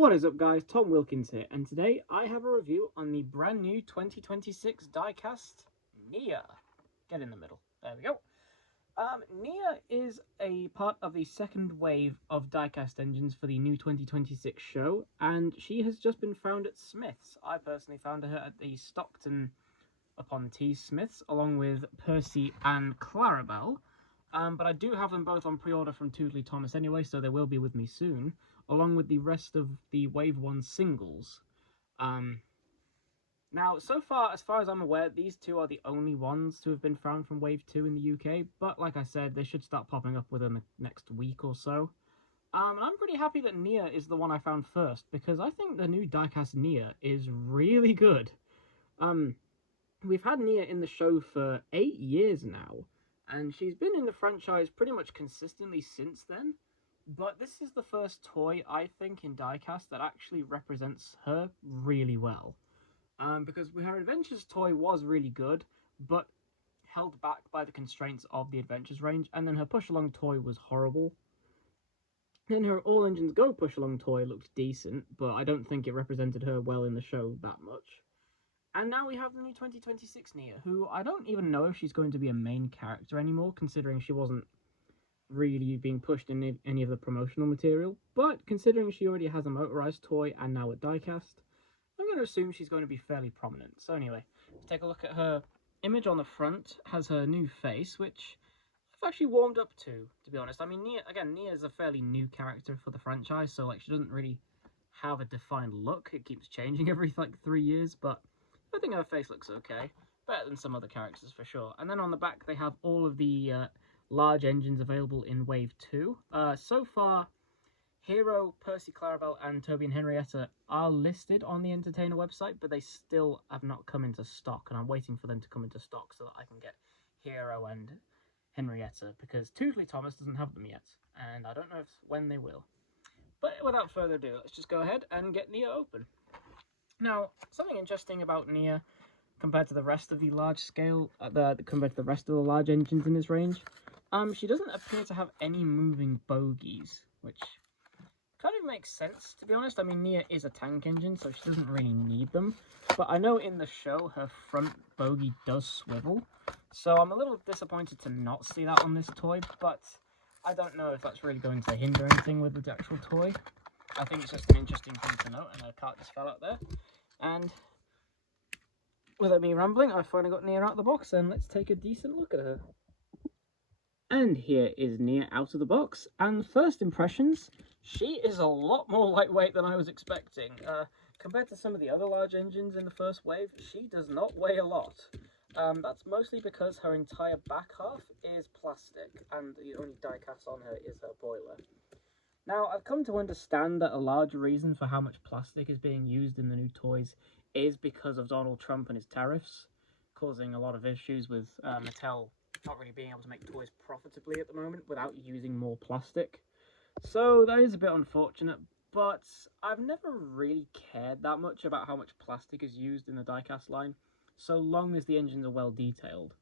What is up, guys? Tom Wilkins here, and today I have a review on the brand new 2026 Diecast Nia. Get in the middle. There we go. Nia is a part of the second wave of diecast engines for the new 2026 show, and she has just been found at Smith's. I personally found her at the Stockton upon Tees Smiths, along with Percy and Clarabelle. But I do have them both on pre-order from Tootly Thomas anyway, so they will be with me soon, along with the rest of the Wave 1 singles. Now, so far, as far as I'm aware, these two are the only ones to have been found from Wave 2 in the UK, but like I said, they should start popping up within the next week or so. And I'm pretty happy that Nia is the one I found first, because I think the new diecast Nia is really good. We've had Nia in the show for 8 years now, and she's been in the franchise pretty much consistently since then. But this is the first toy, I think, in diecast that actually represents her really well. Because her Adventures toy was really good, but held back by the constraints of the Adventures range, and then her push-along toy was horrible. Then her All Engines Go push-along toy looked decent, but I don't think it represented her well in the show that much. And now we have the new 2026 Nia, who I don't even know if she's going to be a main character anymore, considering she wasn't really being pushed in any of the promotional material. But considering she already has a motorized toy and now a diecast, I'm going to assume she's going to be fairly prominent. So anyway, let's take a look at her image on the front. Has her new face, which I've actually warmed up to be honest. I mean, Nia is a fairly new character for the franchise, so like she doesn't really have a defined look. It keeps changing every like 3 years, but I think her face looks okay. Better than some other characters for sure. And then on the back they have all of the large engines available in Wave 2. So far, Hero, Percy, Clarabelle, and Toby and Henrietta are listed on the Entertainer website, but they still have not come into stock, and I'm waiting for them to come into stock so that I can get Hero and Henrietta, because Tootly Thomas doesn't have them yet, and I don't know when they will. But without further ado, let's just go ahead and get Nia open. Now, something interesting about Nia, compared to the rest of the compared to the rest of the large engines in this range, she doesn't appear to have any moving bogies, which kind of makes sense, to be honest. I mean, Nia is a tank engine, so she doesn't really need them. But I know in the show, her front bogie does swivel, so I'm a little disappointed to not see that on this toy, but I don't know if that's really going to hinder anything with the actual toy. I think it's just an interesting thing to note, and her cart just fell out there. And without me rambling, I finally got Nia out of the box, and let's take a decent look at her. And here is Nia out of the box, and first impressions, she is a lot more lightweight than I was expecting. Compared to some of the other large engines in the first wave, she does not weigh a lot. That's mostly because her entire back half is plastic, and the only die-cast on her is her boiler. Now, I've come to understand that a large reason for how much plastic is being used in the new toys is because of Donald Trump and his tariffs, causing a lot of issues with Mattel not really being able to make toys profitably at the moment without using more plastic. So that is a bit unfortunate, but I've never really cared that much about how much plastic is used in the diecast line, so long as the engines are well detailed.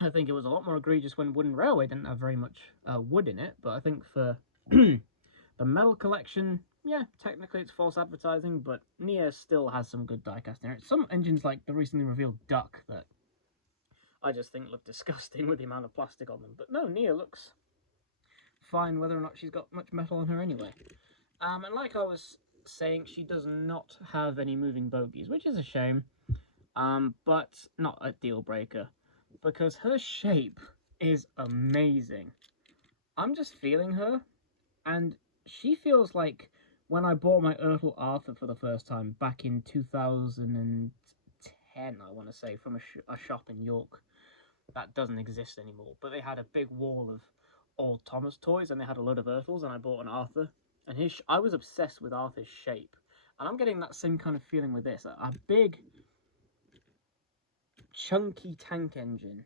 I think it was a lot more egregious when Wooden Railway didn't have very much wood in it, but I think for the metal collection, yeah, technically it's false advertising, but Nia still has some good diecast in it. Some engines, like the recently revealed Duck, that I just think look disgusting with the amount of plastic on them. But no, Nia looks fine whether or not she's got much metal on her anyway. And like I was saying, she does not have any moving bogies, which is a shame, but not a deal breaker, because her shape is amazing. I'm just feeling her, and she feels like when I bought my Ertl Arthur for the first time back in 2010, I want to say, from a shop in York that doesn't exist anymore, but they had a big wall of old Thomas toys, and they had a load of Ertls, and I bought an Arthur, and I was obsessed with Arthur's shape, and I'm getting that same kind of feeling with this. A big, chunky tank engine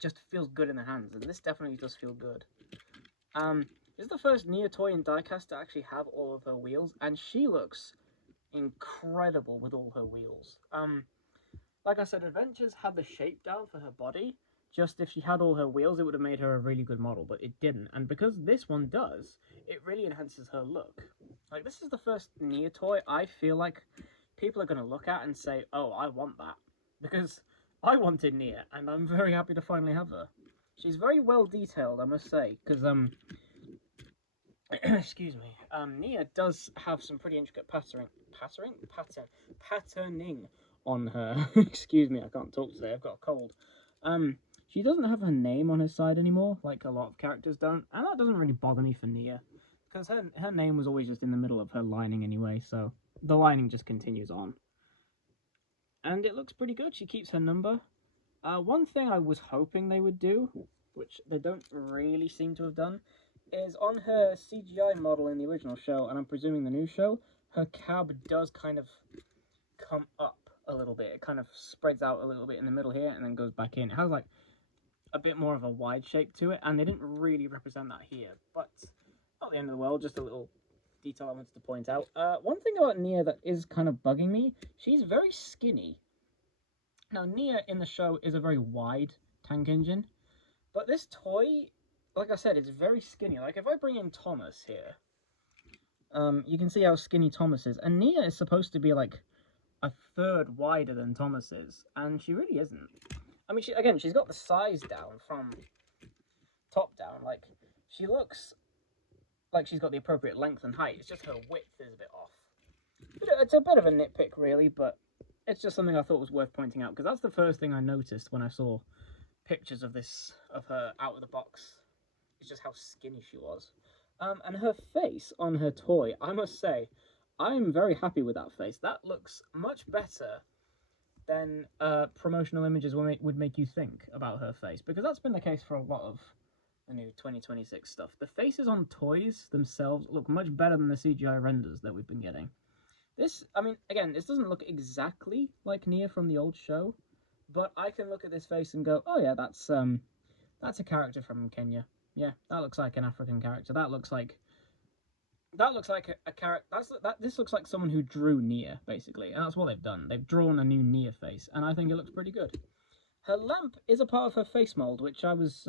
just feels good in the hands, and this definitely does feel good. This is the first Nia toy in diecast to actually have all of her wheels, and she looks incredible with all her wheels. Like I said, Adventures had the shape down for her body. Just if she had all her wheels, it would have made her a really good model, but it didn't. And because this one does, it really enhances her look. Like, this is the first Nia toy I feel like people are going to look at and say, oh, I want that. Because I wanted Nia, and I'm very happy to finally have her. She's very well detailed, I must say, because, excuse me, Nia does have some pretty intricate patterning on her. Excuse me, I can't talk today, I've got a cold. She doesn't have her name on her side anymore, like a lot of characters don't, and that doesn't really bother me for Nia, because her name was always just in the middle of her lining anyway, so the lining just continues on. And it looks pretty good, she keeps her number. One thing I was hoping they would do, which they don't really seem to have done, is on her CGI model in the original show, and I'm presuming the new show, her cab does kind of come up a little bit. It kind of spreads out a little bit in the middle here and then goes back in. It has like a bit more of a wide shape to it, and they didn't really represent that here. But not the end of the world, just a little detail I wanted to point out. One thing about Nia that is kind of bugging me, she's very skinny. Now, Nia in the show is a very wide tank engine, but this toy, like I said, it's very skinny. Like, if I bring in Thomas here, you can see how skinny Thomas is. And Nia is supposed to be, like, a third wider than Thomas is, and she really isn't. I mean, she's got the size down from top down. Like, she looks like she's got the appropriate length and height. It's just her width is a bit off. It's a bit of a nitpick, really, but it's just something I thought was worth pointing out, because that's the first thing I noticed when I saw pictures of her out of the box. It's just how skinny she was. And her face on her toy, I must say, I'm very happy with that face. That looks much better than promotional images would make you think about her face, because that's been the case for a lot of the new 2026 stuff. The faces on toys themselves look much better than the CGI renders that we've been getting. This, I mean, again, this doesn't look exactly like Nia from the old show, but I can look at this face and go, oh yeah, that's a character from Kenya. Yeah, that looks like an African character. That looks like a character. This looks like someone who drew Nia, basically, and that's what they've done. They've drawn a new Nia face, and I think it looks pretty good. Her lamp is a part of her face mold, which I was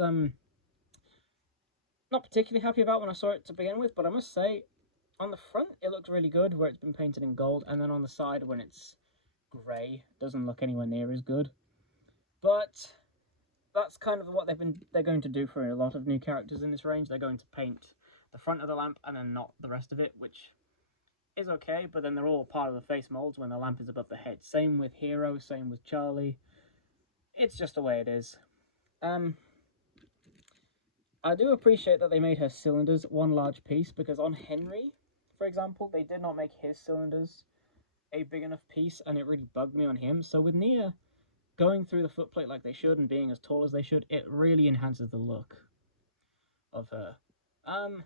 not particularly happy about when I saw it to begin with, but I must say, on the front it looks really good, where it's been painted in gold, and then on the side when it's grey, doesn't look anywhere near as good. But that's kind of what they're going to do for a lot of new characters in this range. They're going to paint the front of the lamp and then not the rest of it, which is okay, but then they're all part of the face molds when the lamp is above the head. Same with Hero, same with Charlie. It's just the way it is. I do appreciate that they made her cylinders one large piece, because on Henry, for example, they did not make his cylinders a big enough piece, and it really bugged me on him. So with Nia going through the footplate like they should and being as tall as they should, it really enhances the look of her. And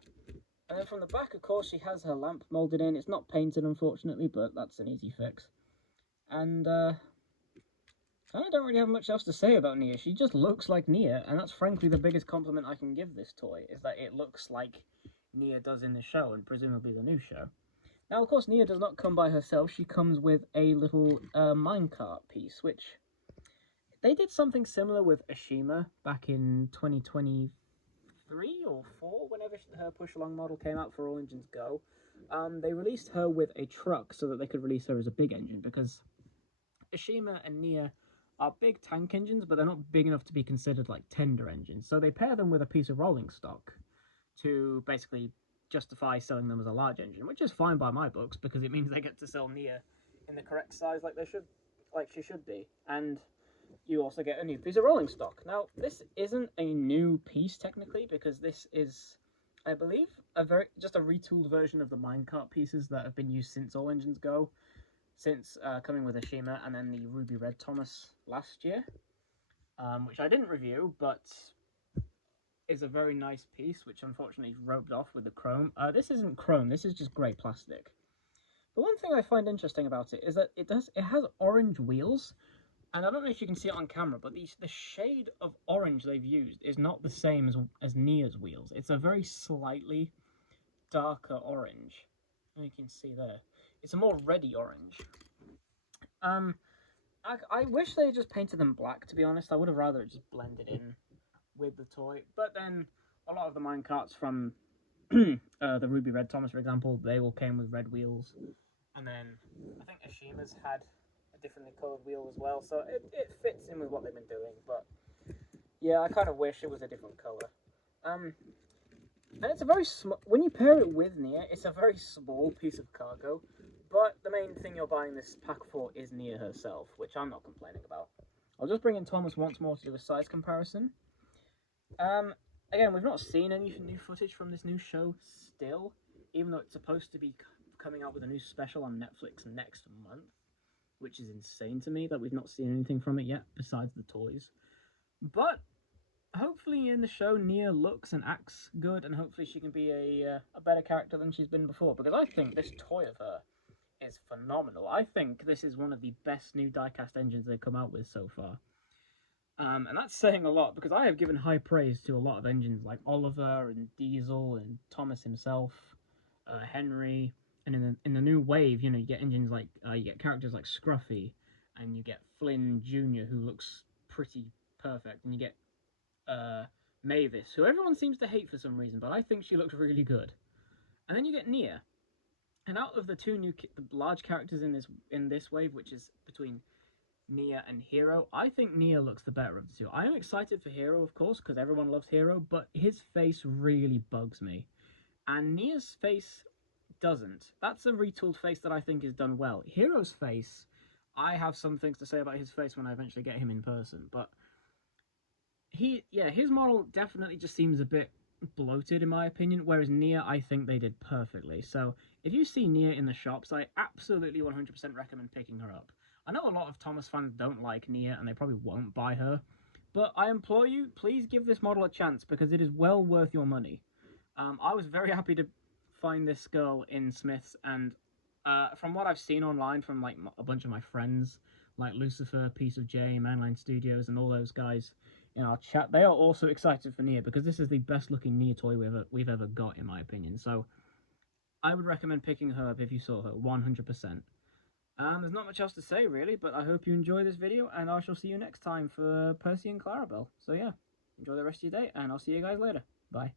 then from the back, of course, she has her lamp molded in. It's not painted, unfortunately, but that's an easy fix. And I don't really have much else to say about Nia. She just looks like Nia, and that's frankly the biggest compliment I can give this toy, is that it looks like Nia does in the show, and presumably the new show. Now, of course, Nia does not come by herself. She comes with a little minecart piece, which they did something similar with Ashima back in 2023 or 4, whenever her push-along model came out for All Engines Go. They released her with a truck so that they could release her as a big engine, because Ashima and Nia are big tank engines, but they're not big enough to be considered like tender engines. So they pair them with a piece of rolling stock to basically justify selling them as a large engine, which is fine by my books, because it means they get to sell Nia in the correct size like she should be. And you also get a new piece of rolling stock. Now, this isn't a new piece technically, because this is, I believe, just a retooled version of the minecart pieces that have been used since All Engines Go, since coming with Ashima and then the Ruby Red Thomas last year, which I didn't review, but is a very nice piece, which unfortunately is roped off with the chrome. This isn't chrome, this is just grey plastic. But one thing I find interesting about it is that it has orange wheels, and I don't know if you can see it on camera, but the shade of orange they've used is not the same as Nia's wheels. It's a very slightly darker orange. You can see there. It's a more reddy orange. I wish they just painted them black, to be honest. I would have rather it just blended in with the toy. But then a lot of the minecarts from the Ruby Red Thomas, for example, they all came with red wheels. And then I think Ashima's had a differently coloured wheel as well, so it fits in with what they've been doing. But yeah, I kind of wish it was a different colour. And it's a very when you pair it with Nia, it's a very small piece of cargo. But the main thing you're buying this pack for is Nia herself, which I'm not complaining about. I'll just bring in Thomas once more to do a size comparison. Again, we've not seen any new footage from this new show still, even though it's supposed to be coming out with a new special on Netflix next month, which is insane to me that we've not seen anything from it yet besides the toys. But hopefully in the show Nia looks and acts good, and hopefully she can be a better character than she's been before, because I think this toy of her is phenomenal. I think this is one of the best new diecast engines they've come out with so far. And that's saying a lot, because I have given high praise to a lot of engines like Oliver and Diesel and Thomas himself, Henry, and in the new wave, you know, you get engines like you get characters like Scruffy, and you get Flynn Jr., who looks pretty perfect, and you get Mavis, who everyone seems to hate for some reason, but I think she looks really good. And then you get Nia, and out of the two new large characters in this wave, which is between Nia and Hero, I think Nia looks the better of the two. I am excited for Hero, of course, because everyone loves Hero, but his face really bugs me. And Nia's face doesn't. That's a retooled face that I think is done well. Hero's face, I have some things to say about his face when I eventually get him in person, but his model definitely just seems a bit bloated in my opinion, whereas Nia, I think they did perfectly. So if you see Nia in the shops, I absolutely 100% recommend picking her up. I know a lot of Thomas fans don't like Nia, and they probably won't buy her, but I implore you, please give this model a chance, because it is well worth your money. I was very happy to find this girl in Smith's, and from what I've seen online from like a bunch of my friends, like Lucifer, Piece of J, Manline Studios, and all those guys in our chat, they are also excited for Nia, because this is the best looking Nia toy we've ever got, in my opinion. So I would recommend picking her up if you saw her, 100%. There's not much else to say, really, but I hope you enjoy this video, and I shall see you next time for Percy and Clarabelle. So yeah, enjoy the rest of your day, and I'll see you guys later. Bye.